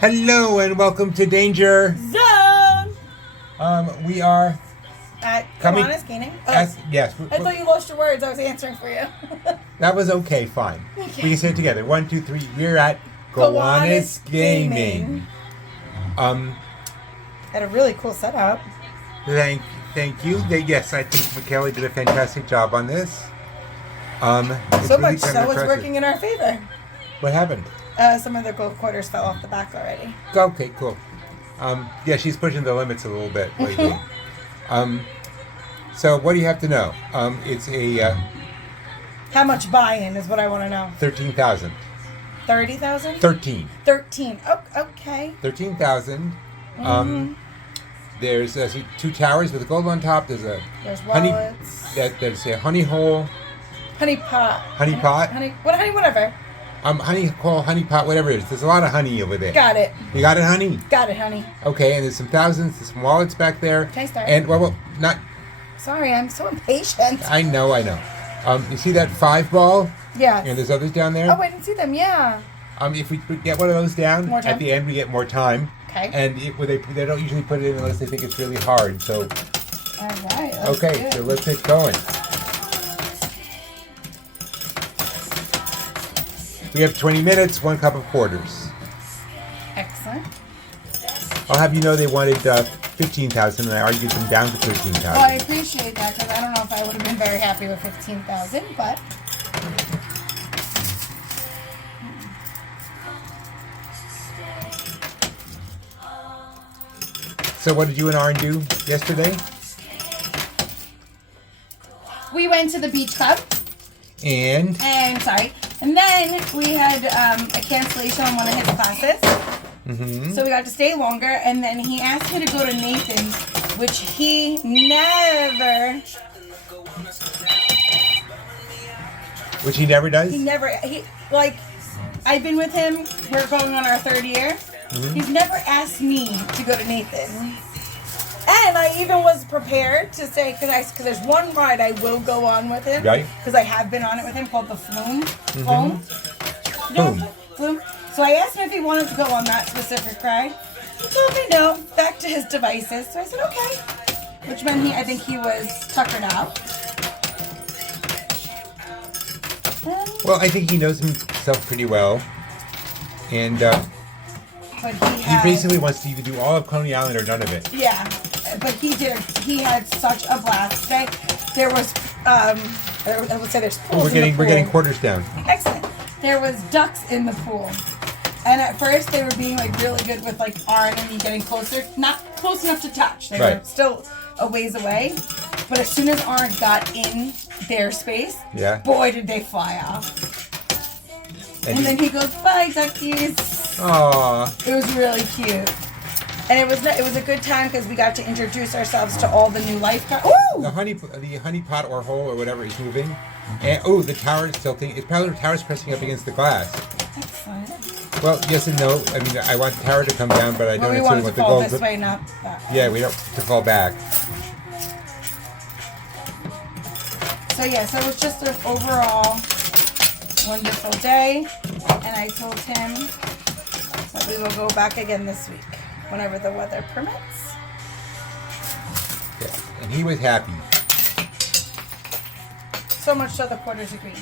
Hello and welcome to Danger Zone. We are coming. Kiwanis Gaming. Yes. I thought you lost your words. I was answering for you. That was okay. Fine. Okay. We can say it together. 1, 2, 3. We're at Kiwanis Gaming. Had a really cool setup. Thank you. Yes, I think McKelly did a fantastic job on this. It's So really much so kind of it's impressive. working in our favor. What happened? Some of the gold quarters fell off the back already. Okay, cool. Yeah, she's pushing the limits a little bit lately. So what do you have to know? It's a How much buy-in is what I want to know. 13,000. 30,000? 13. 13. Oh, okay. 13,000. There's two towers with a gold on top. There's There's honey. wallets. There's a honey hole. Honey pot. Honey pot? Honey. What? Honey. Whatever. Honey hole, honey pot, whatever it is. There's a lot of honey over there. Got it. You got it, honey? Got it, honey. Okay, and there's some thousands. There's some wallets back there. Can I start? And well, not. Sorry, I'm so impatient. I know. You see that 5 ball? Yeah. And there's others down there. Oh, I didn't see them. Yeah. If we get one of those down, More time? at the end we get more time. Okay. And they don't usually put it in unless they think it's really hard. So All right. okay, so let's get going. We have 20 minutes, 1 cup of quarters. Excellent. I'll have you know they wanted 15,000, and I argued them down to 13,000. Well, I appreciate that because I don't know if I would have been very happy with 15,000, but So what did you and Aaron do yesterday? we went to the beach club, And and then we had a cancellation on one of his classes, so we got to stay longer. And then he asked me to go to Nathan's, which he never. which he never does. I've been with him. We're going on our 3rd year. He's never asked me to go to Nathan. And I even was prepared to say, because there's one ride I will go on with him. Right. Because I have been on it with him, called the Flume. Flume. Flume. So I asked him if he wanted to go on that specific ride. He told me no, back to his devices. So I said, okay. Which meant I think he was tuckered out. Well, I think he knows himself pretty well, and But he basically wants to either do all of Coney Island or none of it. Yeah, but he did. He had such a blast today. There was, I would say there's pools We're in the pool. getting quarters down. Excellent. There was ducks in the pool, and at first they were being really good with Arn and me getting closer, not close enough to touch. They were still a ways away, but as soon as Arn got in their space, boy did they fly off. And then he goes, "Bye, duckies." Aww. It was really cute. And it was a good time because we got to introduce ourselves to all the new lifeguards. Ooh! The honey pot or hole or whatever is moving. And the tower is tilting. It's probably the tower's pressing up against the glass. Excellent. Well, yes and no. I mean, I want the tower to come down, but I don't we necessarily wanted to want the fall gold. this way, not that way. Yeah, we don't to fall back. So it was just an overall wonderful day. And I told him that we will go back again this week, whenever the weather permits. Yeah. And he was happy. So much so the quarters agree.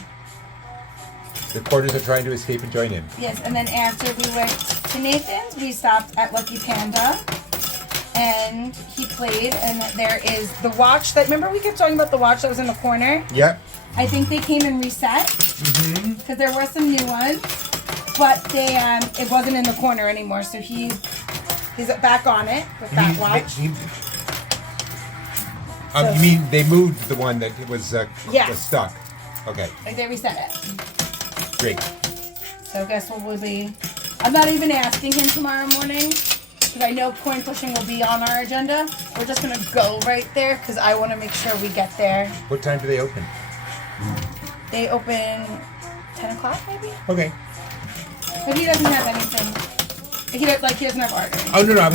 The quarters are trying to escape and join in. Yes, and then after we went to Nathan's, we stopped at Lucky Panda, and he played, and there is the watch that, remember we kept talking about the watch that was in the corner? Yep. I think they came and reset, because there were some new ones, but they it wasn't in the corner anymore, so he's back on it with that watch. You mean they moved the one that was stuck? Okay. They reset it. Great. So guess what will be? I'm not even asking him tomorrow morning because I know coin pushing will be on our agenda. We're just gonna go right there because I want to make sure we get there. What time do they open? They open 10 o'clock maybe. Okay. But he doesn't have anything. He doesn't have art. Oh no, I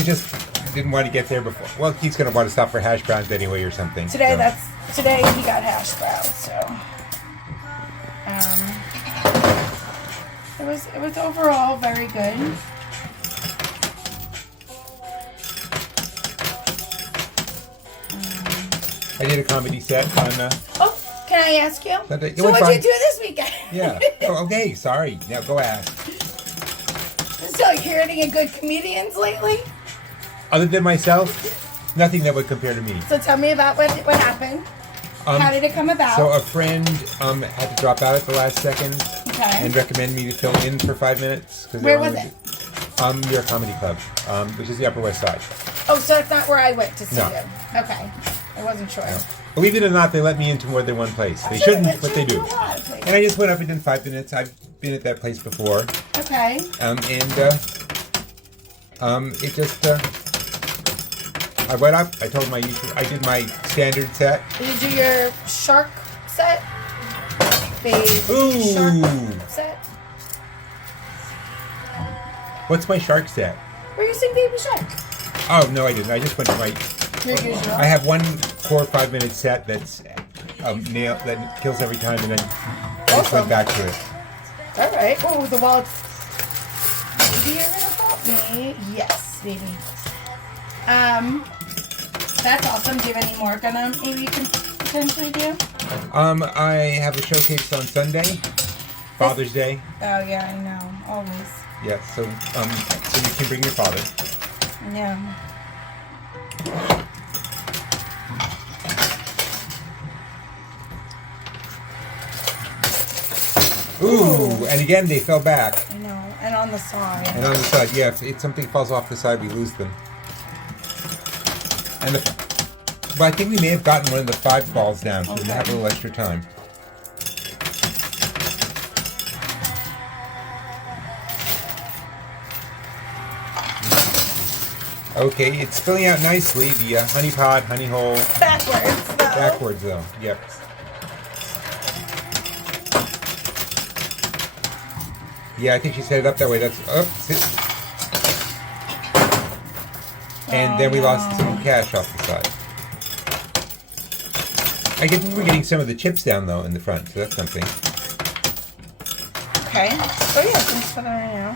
didn't want to get there before. Well, he's gonna want to stop for hash browns anyway or something. Today he got hash browns, so it was overall very good. I did a comedy set on. Oh, can I ask you? Sunday. It So went what'd fine. you do this weekend? Yeah. Oh, okay. Sorry. Now go ask. So you're hearing any good comedians lately? Other than myself, nothing that would compare to me. So tell me about what happened. How did it come about? So a friend had to drop out at the last second Okay. and recommended me to fill in for 5 minutes. Where was it? New York Comedy Club, which is the Upper West Side. Oh, so that's not where I went to see No. you. Okay. I wasn't sure. Believe it or not, they let me into more than one place. They shouldn't, but they do. A lot of places. And I just went up and did 5 minutes. I've been at that place before. Okay. It just, I went up, I told my usual, I did my standard set. Did you do your shark set? Babe Ooh. shark set? What's my shark set? Where you sing Baby Shark? Oh, no, I didn't. I just went to my, Your usual? I have one 4 or 5 minute set that's nail that kills every time, and then I just went Awesome. back to it. All right. Oh, the wallet. Maybe you're gonna help me. Yes, baby. That's awesome. Do you have any more gonna maybe you can potentially do? I have a showcase on Sunday, Father's Day. Oh yeah, I know. Always. Yes, so you can bring your father. Yeah. Ooh, and again they fell back. I know. And on the side. And on the side, yeah, if something falls off the side, we lose them. And but I think we may have gotten one of the 5 balls down, so we have a little extra time. Okay, it's filling out nicely. The honey pod, honey hole. Backwards though. Backwards though, yep. Yeah, I think she set it up that way. That's and then we lost some cash off the side. I guess we're getting some of the chips down though in the front, so that's something. Okay. So yeah, thanks for that, you know.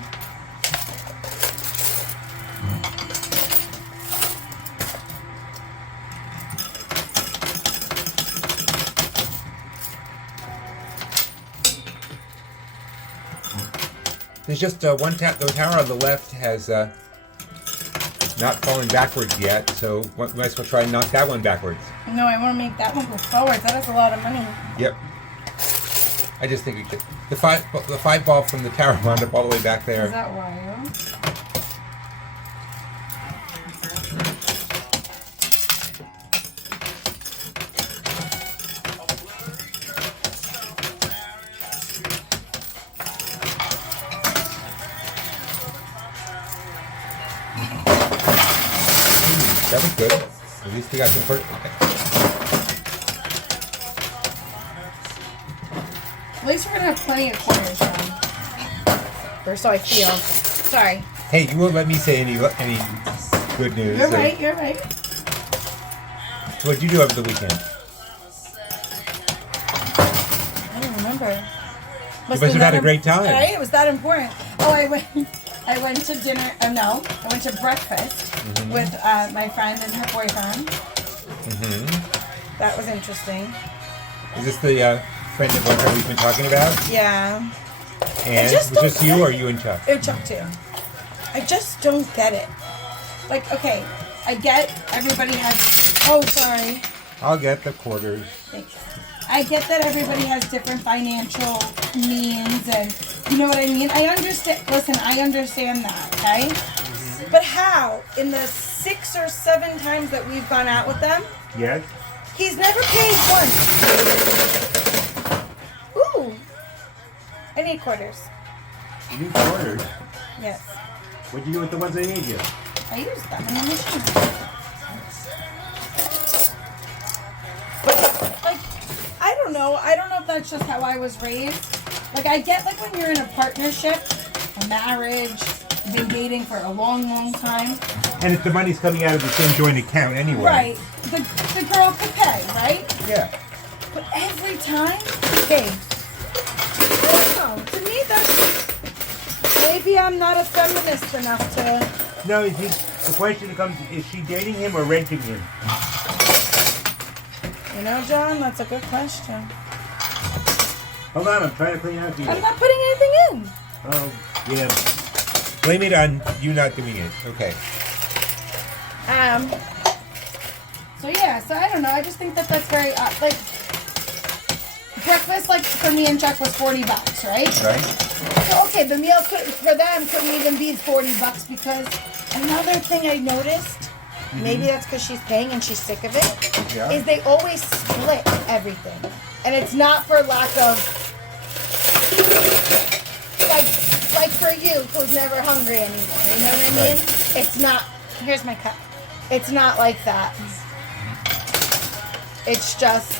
There's just one the tower on the left has not fallen backwards yet, so we might as well try and knock that one backwards. No, I want to make that one go forward. That is a lot of money. Yep. I just think the 5 ball from the tower wound up all the way back there. Is that wild? That was good. At least we got some first. At least we're gonna have plenty of quarters, Sean. Or so I feel. Sorry. Hey, you won't let me say any good news. You're so- right. You're right. So what'd you do over the weekend? I don't remember. must have had a great time. Right? It was that important. Oh, I went to dinner. No, I went to breakfast with my friend and her boyfriend. Mm-hmm. That was interesting. Is this the friend and boyfriend we've been talking about? Yeah. And just was this don't you get or it. you and Chuck? Oh, Chuck too. I just don't get it. Like, okay, I get everybody has. Oh, sorry. I'll get the quarters. Thanks. I get that everybody has different financial means, and you know what I mean. I understand. Listen, I understand that. Okay. But how? In the 6 or 7 times that we've gone out with them, Yes. he's never paid once. Ooh. I need quarters. You need quarters. Yes. What'd you do with the ones I need you? I use them in the machine. But, like, I don't know. I don't know if that's just how I was raised. Like, I get, like, when you're in a partnership, a marriage, you've been dating for a long, long time. And if the money's coming out of the same joint account anyway. Right. The girl could pay, right? Yeah. But every time, hey, I don't know. To me, that's... Maybe I'm not a feminist enough to... No, the question becomes, is she dating him or renting him? You know, John, that's a good question. Hold on, I'm trying to clean out these. I'm not putting anything in. Oh, yeah. Blame it on you not doing it. Okay. So yeah, so I don't know. I just think that that's very like breakfast. Like for me and Chuck was $40, right? Right. So okay, the meal for them couldn't even be $40 because another thing I noticed, maybe that's because she's paying and she's sick of it, Yeah. is they always split everything, and it's not for lack of like for you who's never hungry anymore. You know what I mean? Right. It's not. Here's my cup. It's not like that. It's just.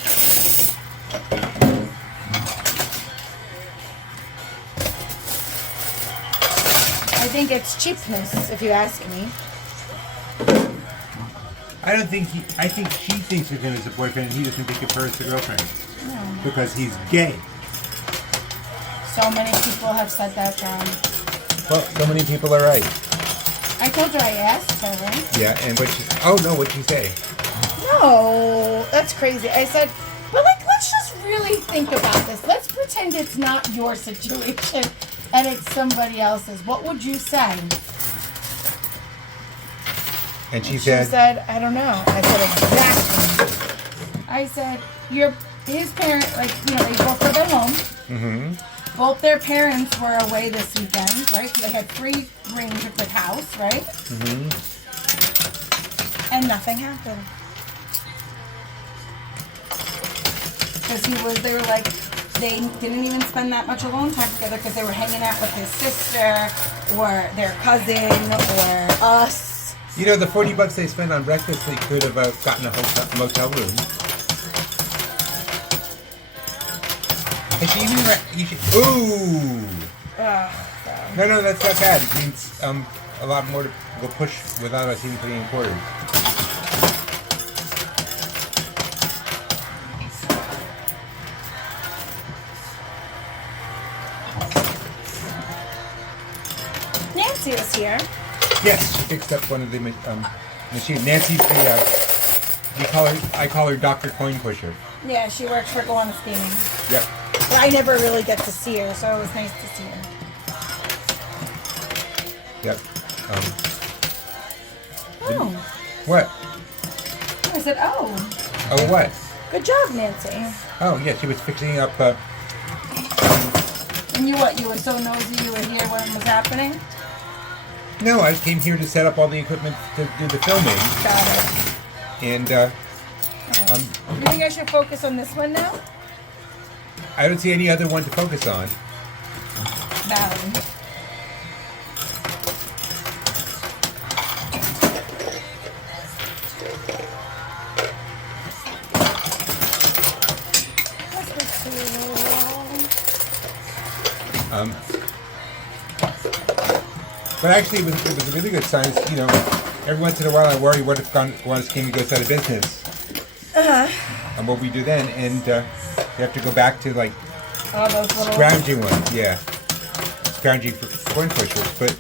I think it's cheapness, if you ask me. I don't think I think she thinks of him as a boyfriend and he doesn't think of her as a girlfriend. No. Because he's gay. So many people have said that, John. Well, so many people are right. I told you I asked her, right? Yeah, and what she... Oh, no, what'd she say? No, that's crazy. I said, but like, let's just really think about this. Let's pretend it's not your situation and it's somebody else's. What would you say? And she She said... said, I don't know. I said, exactly. I said, his parents, like, you know, they both live at home. Mm-hmm. Both their parents were away this weekend, right? So they had free range of the house, right? Mm-hmm. And nothing happened. Because they were like, they didn't even spend that much alone time together because they were hanging out with his sister or their cousin or us. You know, the $40 they spent on breakfast, they could have gotten a motel room. And she even... Ooh! No, that's not bad. It means a lot more to go push without us even putting in quarters. Nancy was here. Yes, she fixed up one of the machines. Nancy's the... I call her Dr. Coin Pusher. Yeah, she works for Go On Steaming. Yep. But I never really get to see her, so it was nice to see her. Yep. Oh. What? I said, oh. Oh, what? Good job, Nancy. Oh, yeah, she was fixing up... And you what? You were so nosy you were here when it was happening? No, I came here to set up all the equipment to do the filming. Got it. And, You think I should focus on this one now? I don't see any other one to focus on. Valley. But actually, it was a really good sign. You know, every once in a while I worry what if Gowanus Gaming goes out of business. And what we do then, and we have to go back to like All those little... scrounging ones, yeah. Scrounging for coin pushers. But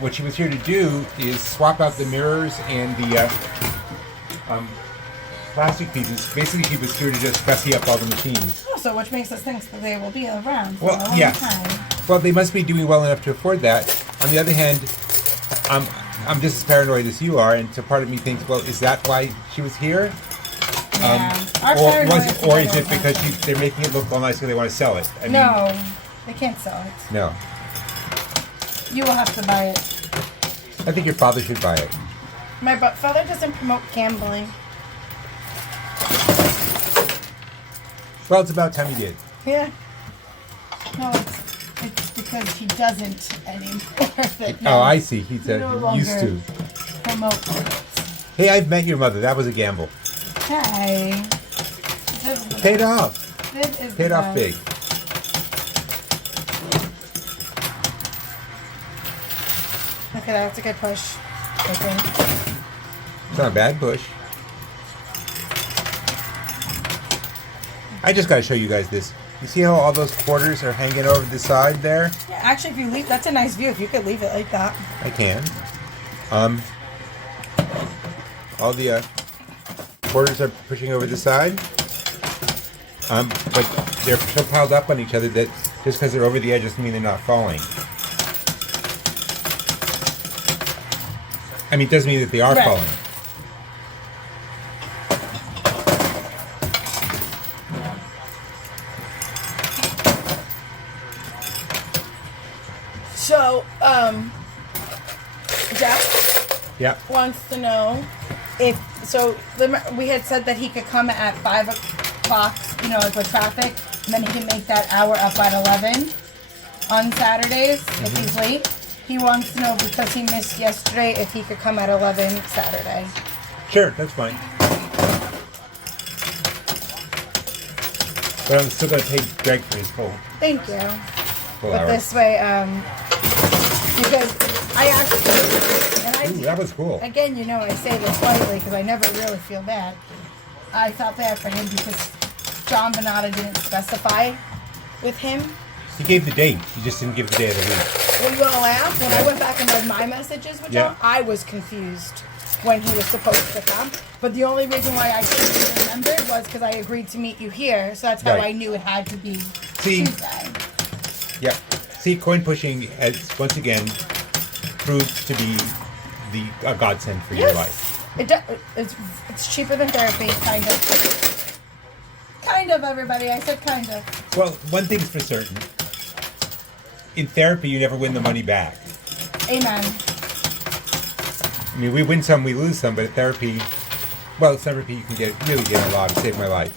what she was here to do is swap out the mirrors and the plastic pieces. Basically, she was here to just gussy up all the machines. Oh, so which makes us think that they will be around for Well, a long yeah. time. Well, they must be doing well enough to afford that. On the other hand, I'm just as paranoid as you are, and so part of me thinks, well, is that why she was here? Yeah. Our Or paranoia is it because they're making it look all nice because they want to sell it? I mean, No, they can't sell it. No. You will have to buy it. I think your father should buy it. My father doesn't promote gambling. Well, it's about time he did. Yeah. No, it's because he doesn't anymore. Oh, I see. He's No longer used to. promote it. Hey, I've met your mother. That was a gamble. Hey. Paid off. It is Paid the off big. best. Okay, that's a good push, I think. It's not a bad push. I just got to show you guys this. You see how all those quarters are hanging over the side there? Yeah, actually, if you leave, that's a nice view. If you could leave it like that. I can. All the supporters are pushing over the side. But they're so piled up on each other that just because they're over the edge doesn't mean they're not falling. I mean, it doesn't mean that they are Right. falling. So, Jeff Yeah. wants to know if we had said that he could come at 5 o'clock, like with traffic, and then he can make that hour up at 11 on Saturdays if he's late. He wants to know because he missed yesterday if he could come at 11 Saturday. Sure, that's fine. But I'm still going to pay Greg for his full Thank you. But hour. this way, because I actually, and I Ooh, that was cool. again, I say this lightly because I never really feel bad. I felt bad for him because John Bonata didn't specify with him. He gave the date. He just didn't give the day of the week. Well, you want to laugh? When I went back and read my messages with John, I was confused when he was supposed to come. But the only reason why I remembered was because I agreed to meet you here, so that's how Right. I knew it had to be See? Tuesday. Yeah. See, coin pushing has once again proved to be a godsend for your life. It's cheaper than therapy, kind of. Kind of, everybody. I said kind of. Well, one thing's for certain. In therapy, you never win the money back. Amen. I mean, we win some, we lose some, but at therapy, therapy you can really get a lot. It saved my life.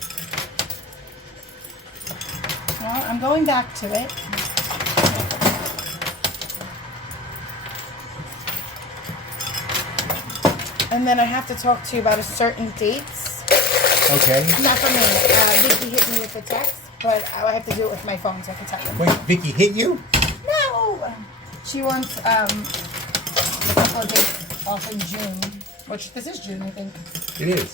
Well, I'm going back to it. And then I have to talk to you about a certain dates. Okay. Not for me. Vicky hit me with a text, but I have to do it with my phone so I can tell you. Wait, Vicky hit you? No! She wants a couple of dates off in June, which this is June, I think. It is.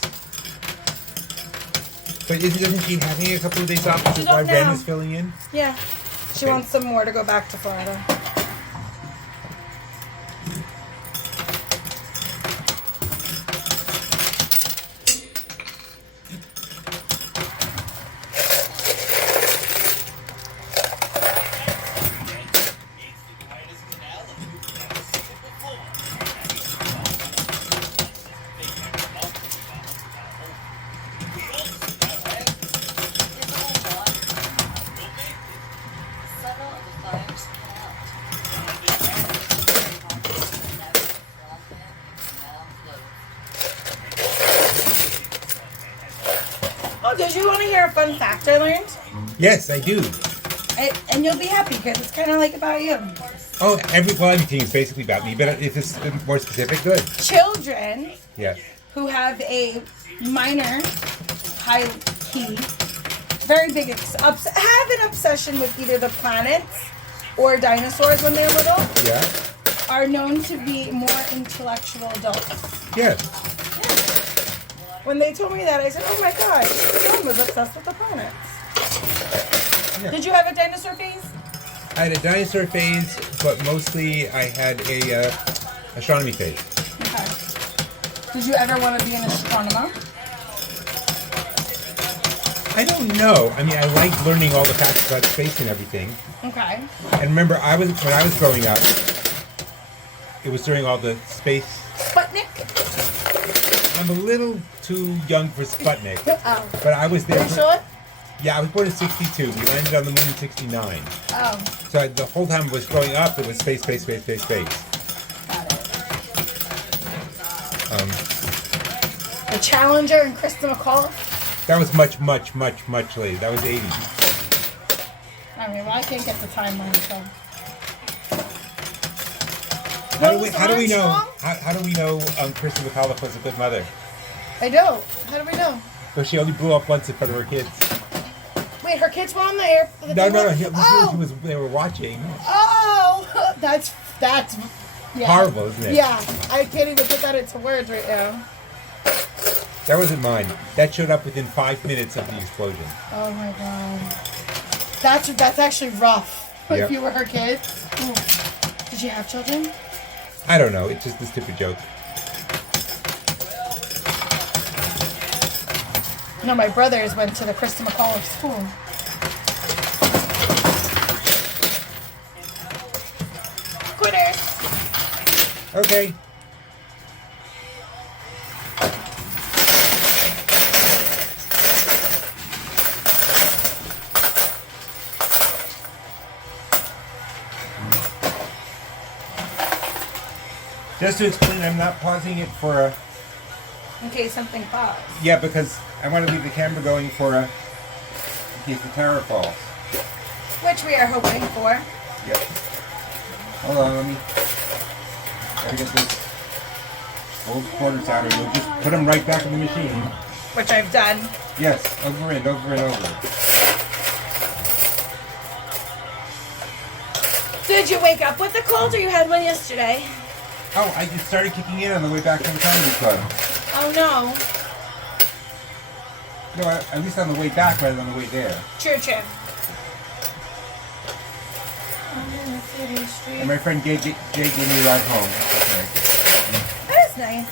But doesn't she having a couple of days off, which is She's why off Ren now. is filling in? Yeah. She wants some more to go back to Florida. Oh, did you want to hear a fun fact I learned? Yes, I do. And you'll be happy because it's kind of like about you. Oh, everything is basically about me, but if it's more specific, good. Children Yes. who have a minor, high key, very big, have an obsession with either the planets or dinosaurs when they're little, Yeah? are known to be more intellectual adults. Yes. When they told me that, I said, oh my god, my mom was obsessed with the planets. Yeah. Did you have a dinosaur phase? I had a dinosaur phase, but mostly I had a astronomy phase. Okay. Did you ever want to be an astronomer? I don't know. I mean, I like learning all the facts about space and everything. Okay. And remember, when I was growing up, it was during all the space. Sputnik? I'm a little too young for Sputnik, Oh. but I was there. Are you sure? Yeah, I was born in '62. We landed on the moon in '69. Oh. So the whole time I was growing up, it was space. Got it. The Challenger and Krista McCall? That was much later. That was '80s. I mean, well, I can't get the timeline, so. How do we know? Armstrong? How do we know Krista McAuliffe was a good mother? I know. How do we know? Because she only blew up once in front of her kids. Wait, her kids were on the air. No. They were watching. Oh, that's yeah. Horrible, isn't it? Yeah, I can't even put that into words right now. That wasn't mine. That showed up within 5 minutes of the explosion. Oh my god, that's actually rough. Yep. If you were her kids. Ooh. Did you have children? I don't know. It's just a stupid joke. No, my brothers went to the Krista McAuliffe school. Quitters. Okay. Just to explain, I'm not pausing it for a... In case something falls. Yeah, because I want to leave the camera going for a... in case the tower falls. Which we are hoping for. Yep. Hold on, let me... gotta get this old quarters out, and we'll just put them right back in the machine. Which I've done. Yes, over and over and over. Did you wake up with a cold or you had one yesterday? Oh, I just started kicking in on the way back from the comedy club. Oh no. No, at least on the way back rather than on the way there. True, true. And my friend Jay gave me a ride home. Okay. That is nice.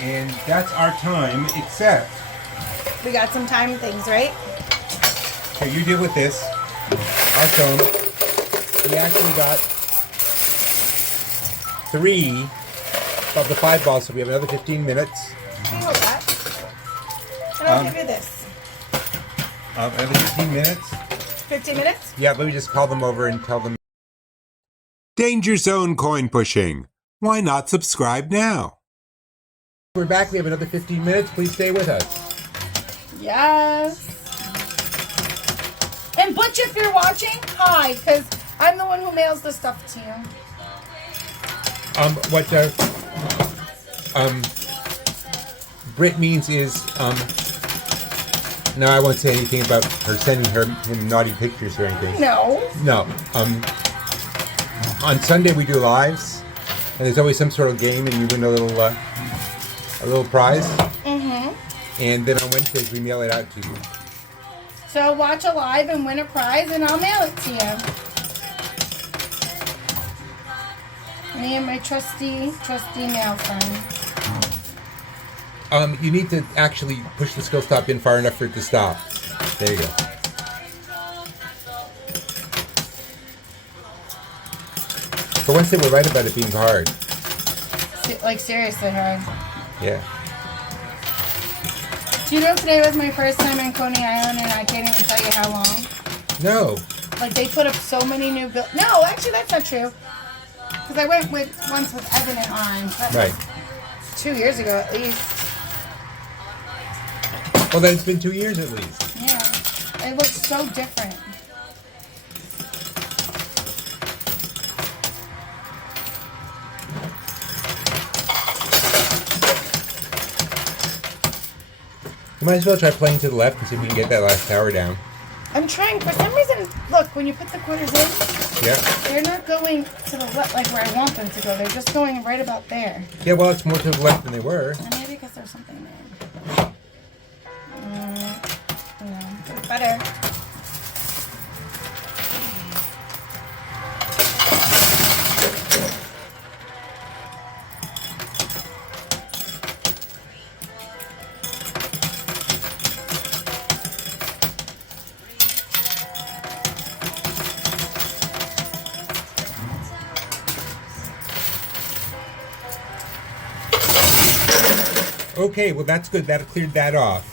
And that's our time, except... We got some time things, right? Okay, you deal with this. Our phone. We actually got 3 of the 5 balls, so we have another 15 minutes. Can you hold that? And I'll give you this. Another 15 minutes. 15 minutes? Yeah, let me just call them over and tell them. Danger Zone coin pushing. Why not subscribe now? We're back. We have another 15 minutes. Please stay with us. Yes. And Butch, if you're watching, hi, because I'm the one who mails the stuff to you. What Brit means is, no, I won't say anything about her sending him naughty pictures or anything. No. No. On Sunday we do lives, and there's always some sort of game, and you win a little prize. Mm-hmm. And then on Wednesdays we mail it out to you. So watch a live and win a prize, and I'll mail it to you. Me and my trusty mail friend. You need to actually push the skill stop in far enough for it to stop. There you go. For once they were right about it being hard. Like, seriously hard. Yeah. Do you know today was my first time in Coney Island, and I can't even tell you how long? No. Like, they put up so many new buildings. No, actually, that's not true. Because I went once with Evan and Orange. That Right. was 2 years ago, at least. Well, then it's been 2 years at least. Yeah. It looks so different. You might as well try playing to the left and see if we can get that last tower down. I'm trying. For some reason, look, when you put the quarters in, Yeah. they're not going to the left like where I want them to go. They're just going right about there. Yeah, well, it's more to the left than they were. And maybe because there's something there. No, it's better. Okay, well, that's good. That cleared that off.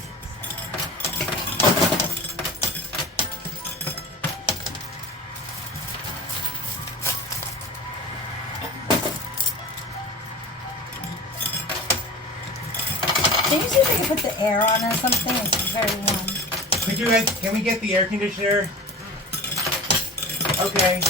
Can you see if I can put the air on or something? It's very warm. Could you guys, can we get the air conditioner? Okay.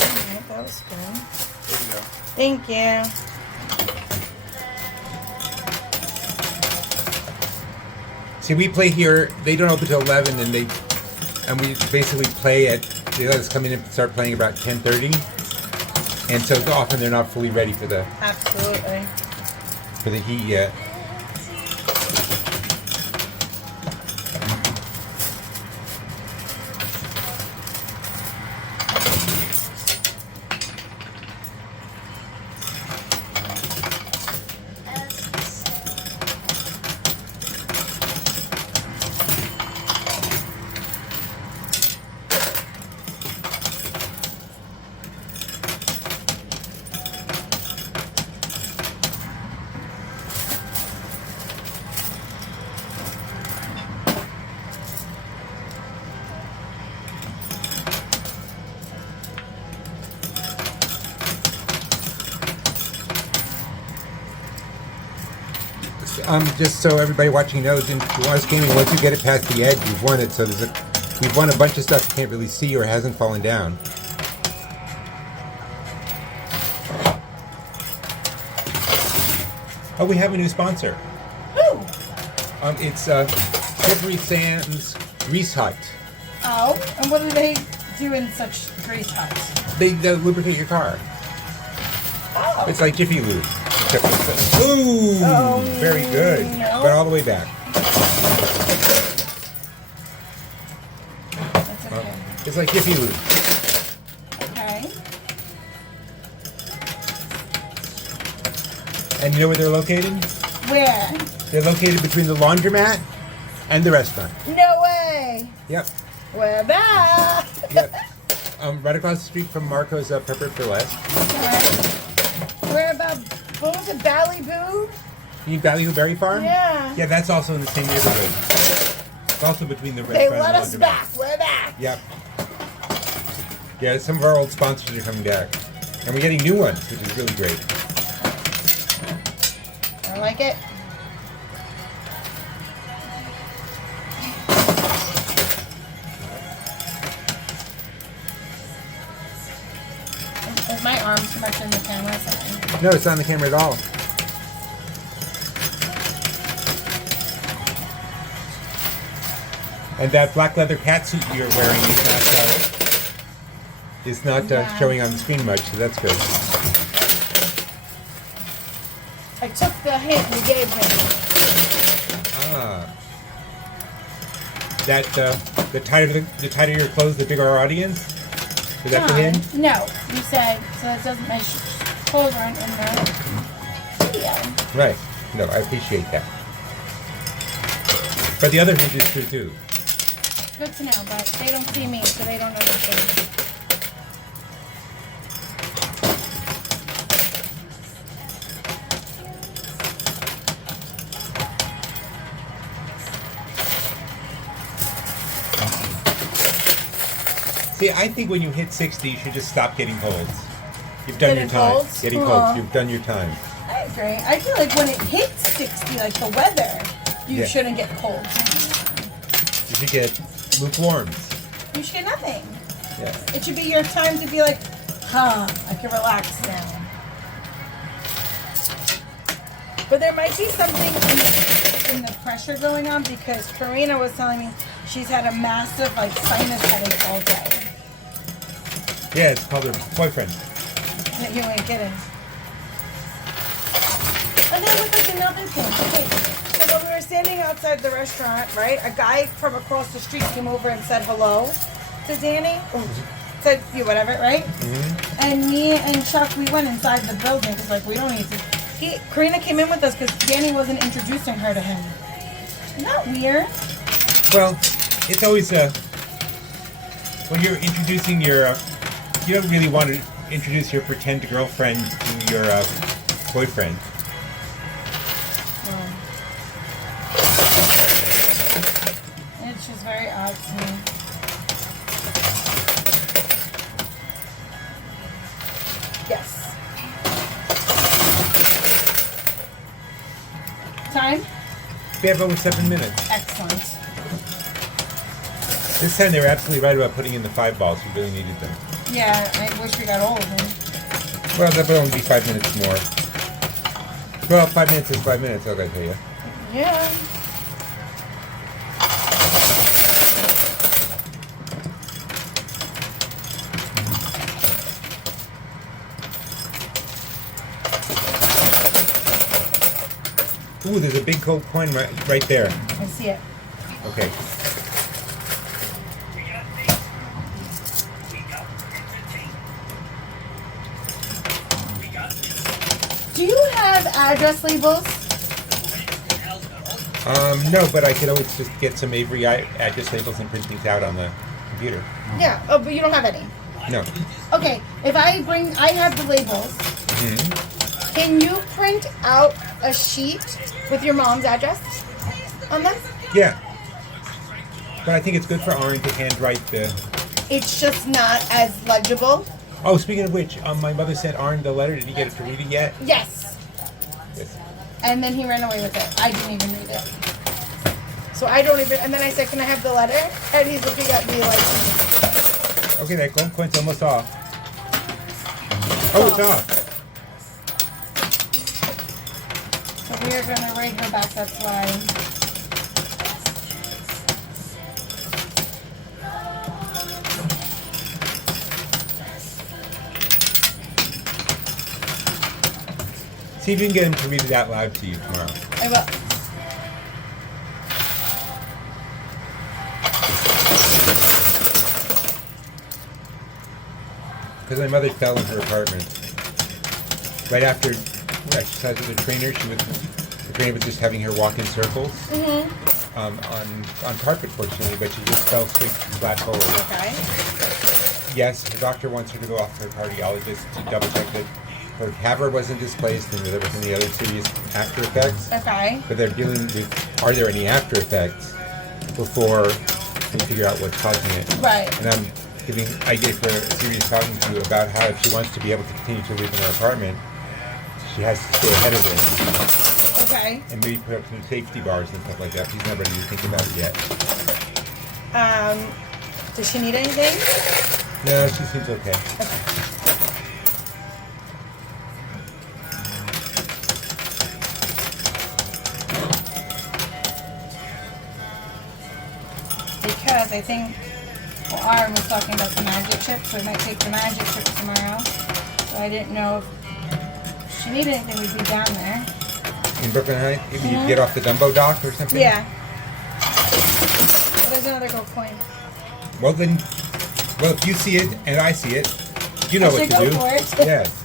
Alright, that was good. There you go. Thank you. See, we play here. They don't open till 11, and we basically play at. They let us come in and start playing about 10:30. And so often they're not fully ready for the Absolutely. heat yet. Just so everybody watching knows, in Kiwanis Gaming, once you get it past the edge, you've won it. So we've won a bunch of stuff you can't really see or hasn't fallen down. Oh, we have a new sponsor. Who? It's Slippery Sands Grease Hut. Oh, and what do they do in such grease huts? They lubricate your car. Oh. It's like Jiffy Lube. Ooh, Oh, very good. no. But all the way back. That's okay. It's like Jiffy Lube. Okay. And you know where they're located? Where? They're located between the laundromat and the restaurant. No way. Yep. We're back. Yep. Right across the street from Marco's Pepper Burlesque. Okay. We're about, what was it, Ballyhoo? You need Ballyhoo Berry Farm? Yeah. Yeah, that's also in the same neighborhood. It's also between the They restaurant let and us the laundromat. back. We're back. Yep. Yeah, some of our old sponsors are coming back. And we're getting new ones, which is really great. I like it. Is my arm too much in the camera? Sorry. No, it's not on the camera at all. And that black leather cat suit you're wearing is not Yeah. showing on the screen much, so that's good. I took the hint you gave him. Ah. That the tighter your clothes, the bigger our audience. Is that the hint? No, you said so it doesn't my clothes aren't in the video. Right. No, I appreciate that. But the other hint is true too. Good to know, but they don't see me, so they don't understand. See, I think when you hit 60, you should just stop getting colds. You've done Getting your time. colds? Getting Aw. colds. You've done your time. I agree. I feel like when it hits 60, like the weather, you Yeah. shouldn't get cold. You should get lukewarm. You should get nothing. Yeah. It should be your time to be like, I can relax now. But there might be something in the pressure going on because Karina was telling me she's had a massive like sinus headache all day. Yeah, it's called her boyfriend. That you ain't kidding. And then with like another thing. Okay, so when we were standing outside the restaurant, right? A guy from across the street came over and said hello to Danny. Said you whatever, right? Mm-hmm. And me and Chuck, we went inside the building because like we don't need to. Karina came in with us because Danny wasn't introducing her to him. Isn't that weird? Well, it's always when you're introducing your, you don't really want to introduce your pretend girlfriend to your boyfriend. It's just very odd to me. Yes. Time? We have over 7 minutes. Excellent. This time they were absolutely right about putting in the 5 balls. We really needed them. Yeah, I wish we got all of them. Well, that would only be 5 minutes more. Well, 5 minutes is 5 minutes, I'll tell you. Yeah. Ooh, there's a big gold coin right there. I see it. Okay. Do you have address labels? No, but I could always just get some Avery address labels and print things out on the computer. Yeah. Oh, but you don't have any. No. Okay. If I have the labels. Mm-hmm. Can you print out a sheet with your mom's address on them? Yeah. But I think it's good for Aaron to handwrite the... It's just not as legible. Oh, speaking of which, my mother sent Aaron the letter. Did he get to read it yet? Yes. Yes. And then he ran away with it. I didn't even read it. So I don't even... And then I said, can I have the letter? And he's looking at me like... Okay, that gold coin's almost off. Oh, it's off. So we're going to write her back, that's why. See if you can get him to read it out loud to you tomorrow. I will. Because my mother fell in her apartment. Right after exercise with the trainer, the trainer was just having her walk in circles on carpet, fortunately, but she just fell straight flat forward. Okay. Yes, the doctor wants her to go off to her cardiologist to double check that her TAVR wasn't displaced and that there wasn't any other serious after effects. Okay. But they're dealing with, are there any after effects before they figure out what's causing it. Right. And I'm giving idea for a series talking to you about how if she wants to be able to continue to live in her apartment, she has to stay ahead of it. Okay. And maybe put up some safety bars and stuff like that. She's not ready to think about it yet. Does she need anything? No, she seems okay. Because I think, well, Aaron was talking about the magic chip, so we might take the magic chip tomorrow. So I didn't know if she needed anything, we'd be down there. In Brooklyn Heights? Maybe you get off the Dumbo dock or something? Yeah. Well, there's another gold coin. Well, then, if you see it and I see it, you know I what should to go do. for it. Yes.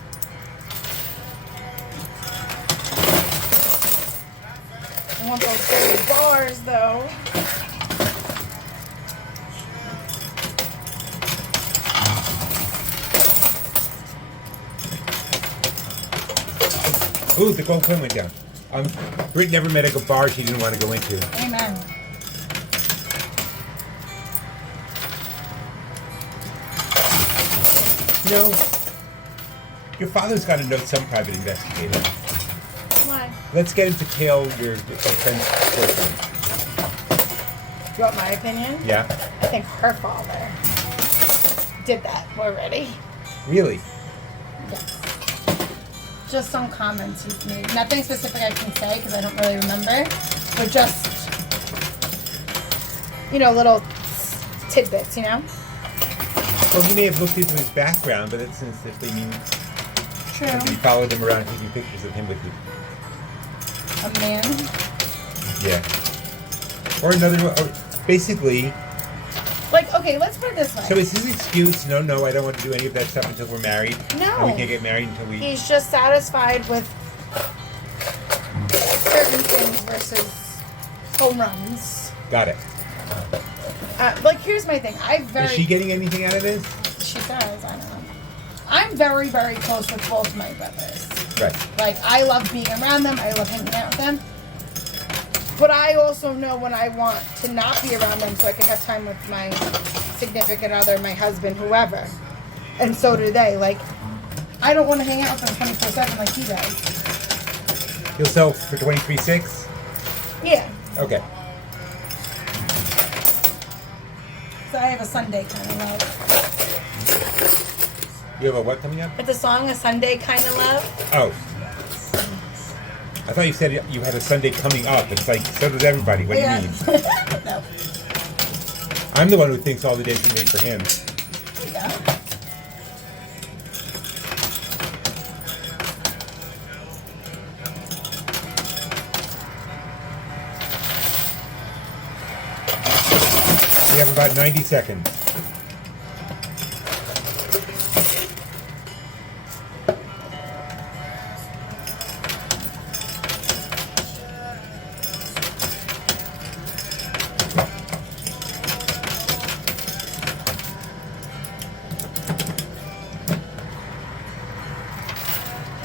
I want those gold bars, though. Ooh, the gold coin went down. Britt never met a bar she didn't want to go into. Amen. No. Your father's got to know some private investigator. Why? Let's get him to tail your friend's boyfriend. You want my opinion? Yeah? I think her father did that already. Really? Yes. Just some comments he's made. Nothing specific I can say because I don't really remember. But just, little tidbits, Well, he may have looked into his background, but that doesn't simply mean True. somebody followed him around taking pictures of him with you. A man. Yeah. Or another, or basically, Okay, let's put it this way. so is his excuse, no, I don't want to do any of that stuff until we're married? No. And we can't get married until we... He's just satisfied with certain things versus home runs. Got it. Here's my thing. Is she getting anything out of this? She does, I don't know. I'm very, very close with both my brothers. Right. I love being around them. I love hanging out with them. But I also know when I want to not be around them so I can have time with my significant other, my husband, whoever. And so do they. I don't want to hang out with them 24/7 like he does. You'll sell for $23,600? Yeah. Okay. So I have a Sunday kind of love. You have a what coming up? But the song, A Sunday Kind of Love? Oh. I thought you said you had a Sunday coming up. It's like, so does everybody. What do you mean? No. I'm the one who thinks all the days are made for him. There you go. We have about 90 seconds.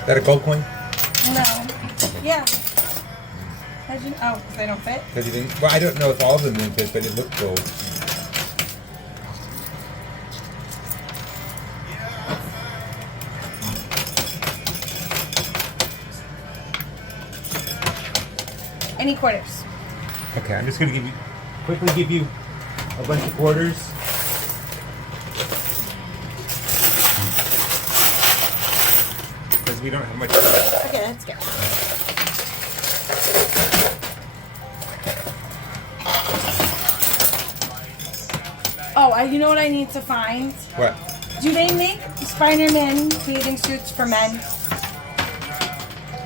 Is that a gold coin? No. Yeah. How'd you? Oh, because they don't fit. Because you didn't. Well, I don't know if all of them didn't fit, but it looked gold. Any quarters? Okay, I'm just gonna quickly give you a bunch of quarters. Because we don't have much time. Okay, let's go. Oh, you know what I need to find? What? Do they make Spider-Man bathing suits for men?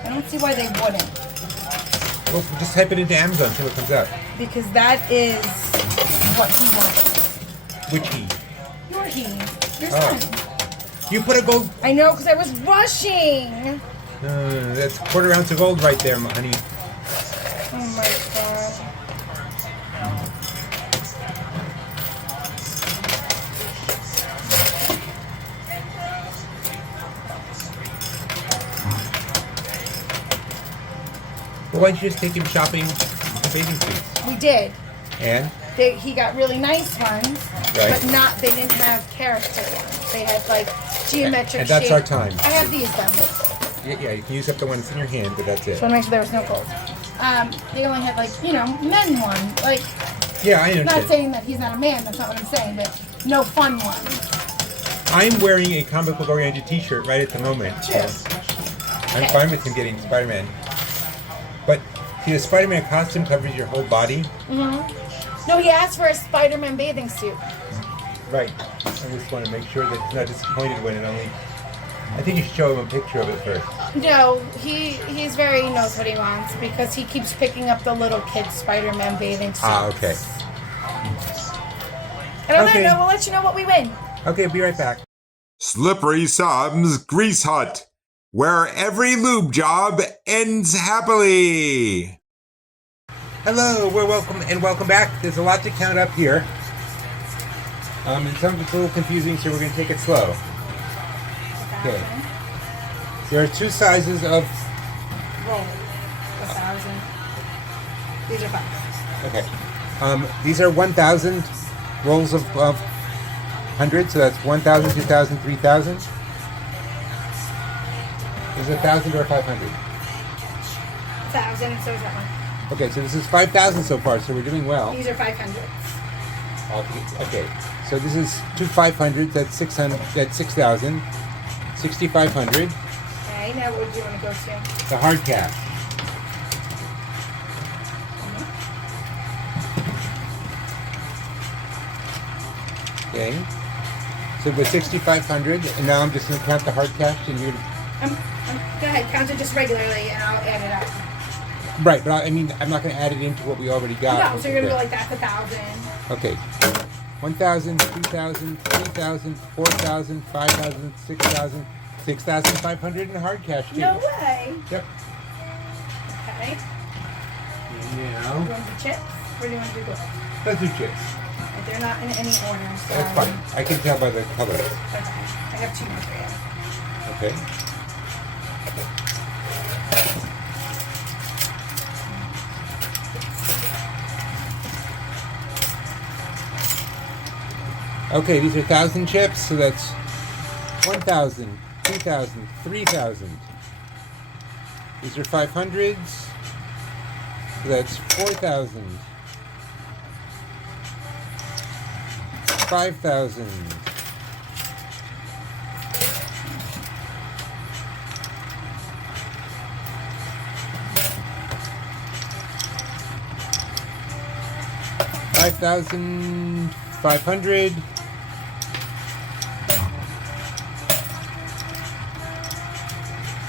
I don't see why they wouldn't. Well, just type it into Amazon, see what comes up. Because that is what he wants. Which he? Your he. Your Oh. son. You put a gold. I know, because I was rushing. That's a quarter ounce of gold right there, honey. Oh my god. Well, why don't you just take him shopping for bathing suits? We did. And? He got really nice ones, Right. but they didn't have character ones. They had like geometric And that's shape. our time. I have these though. Yeah, you can use up the one that's in your hand, but that's it. Just want to make sure there was no gold. They only had like, men one. Like, Yeah, I understand. not saying that he's not a man, that's not what I'm saying, but no fun one. I'm wearing a comic book oriented t-shirt right at the moment. So I'm fine with him getting Spider-Man. But, see, the Spider-Man costume covers your whole body. No, he asked for a Spider-Man bathing suit. Right. I just want to make sure that he's not disappointed when it only... I think you should show him a picture of it first. No, he knows what he wants because he keeps picking up the little kid Spider-Man bathing suit. Ah, okay. And on Okay. that note, we'll let you know what we win. Okay, be right back. Slippery Sob's Grease Hut, where every lube job ends happily. Hello, welcome back. There's a lot to count up here. And some of it's a little confusing, so we're going to take it slow. Okay. There are two sizes of... Roll. 1,000. These are 5. Okay. These are 1,000 rolls of hundreds, so that's 1,000, 2,000, 3,000. Is it 1,000 or 500? 1,000, so is that one. Okay, so this is 5,000 so far, so we're doing well. These are 500. Okay, so this is two 500s, that's 600, that's 6,000. 6,500. Okay, now what do you want to go to? The hard cash. Okay. So the 6,500, and now I'm just going to count the hard cash, and you're... Go ahead, count it just regularly, and I'll add it up. Right, but I mean, I'm not going to add it into what we already got. No, so you're going to go like that's 1,000. Okay. 1,000, 2,000, 3,000, 4,000, 5,000, 6,000, 6,500 in hard cash, too. No way. Yep. Okay. Do Now, you want to do chips? Or do you want to do gold? let's do chips. They're not in any order, so... That's fine. I can tell by the color. Okay. I have 2 more for you. Okay. Okay, these are 1,000 chips, so that's 1,000, 2,000, 3,000. These are 500s, so that's 4,000, 5,000. $5,500.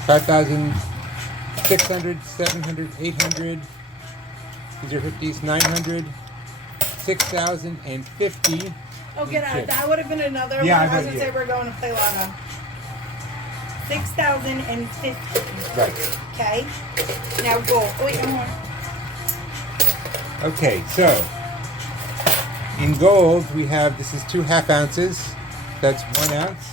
5,600, 700, 800. These are 50s, 900, $6,050. Oh, get out. That would have been another Yeah, one. I I was know, going to say yeah. we're going to play Lotto. 6,050. Right. Okay. Now gold. Oh, wait, one more. Okay, so in gold we have, this is 2 half ounces. That's 1 ounce.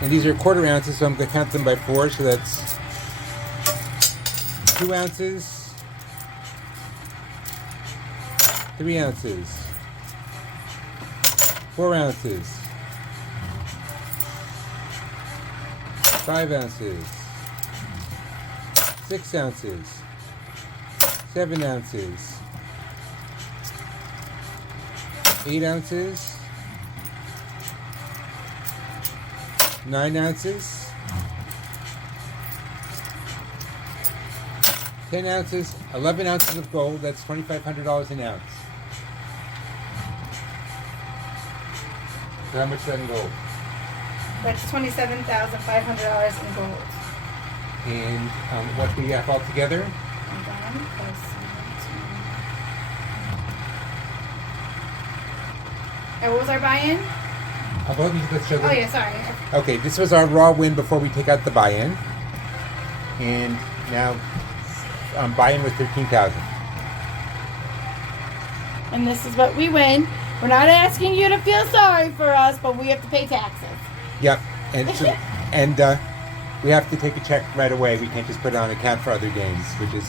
And these are quarter ounces, so I'm going to count them by 4. So that's 2 ounces, 3 ounces, 4 ounces, 5 ounces, 6 ounces, 7 ounces, 8 ounces, 9 ounces, 10 ounces, 11 ounces of gold. That's $2,500 an ounce. So how much is that in gold? That's $27,500 in gold. And what do we have all together? Hold on. Plus 17. And what was our buy-in? Let's show Oh, them. yeah, sorry. Okay, this was our raw win before we take out the buy-in. And now buy-in was $13,000. And this is what we win. We're not asking you to feel sorry for us, but we have to pay taxes. Yep. And so, we have to take a check right away. We can't just put it on account for other games, which is,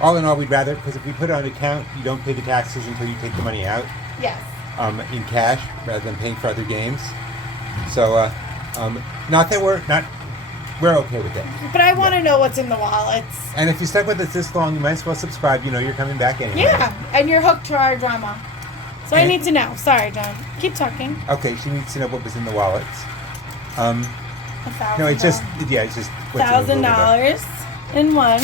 all in all, we'd rather, because if we put it on account, you don't pay the taxes until you take the money out Yes. in cash rather than paying for other games. So, not that we're okay with it. But I want to know what's in the wallets. And if you stuck with us this long, you might as well subscribe. You know, you're coming back anyway. Yeah, and you're hooked to our drama. So I And- need to know. Sorry, John. Keep talking. Okay, she needs to know what was in the wallets. $1,000. No, it's just what's in the $1,000 in one.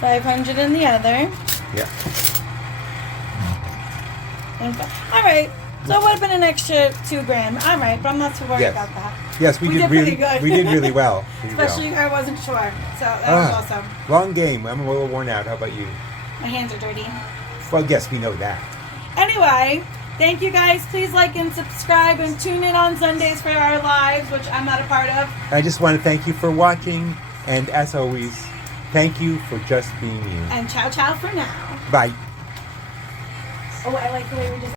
500 in the other. Yeah. All right. So it would have been an extra $2,000. All right, but I'm not too worried Yes. about that. Yes, we did pretty really good. We did really well. Pretty well. Especially I wasn't sure. So that was awesome. Long game. I'm a little worn out. How about you? My hands are dirty. Well, yes, we know that. Anyway, thank you guys. Please like and subscribe and tune in on Sundays for our lives, which I'm not a part of. I just want to thank you for watching, and as always, thank you for just being you. And ciao ciao for now. Bye. Oh, I like the way we just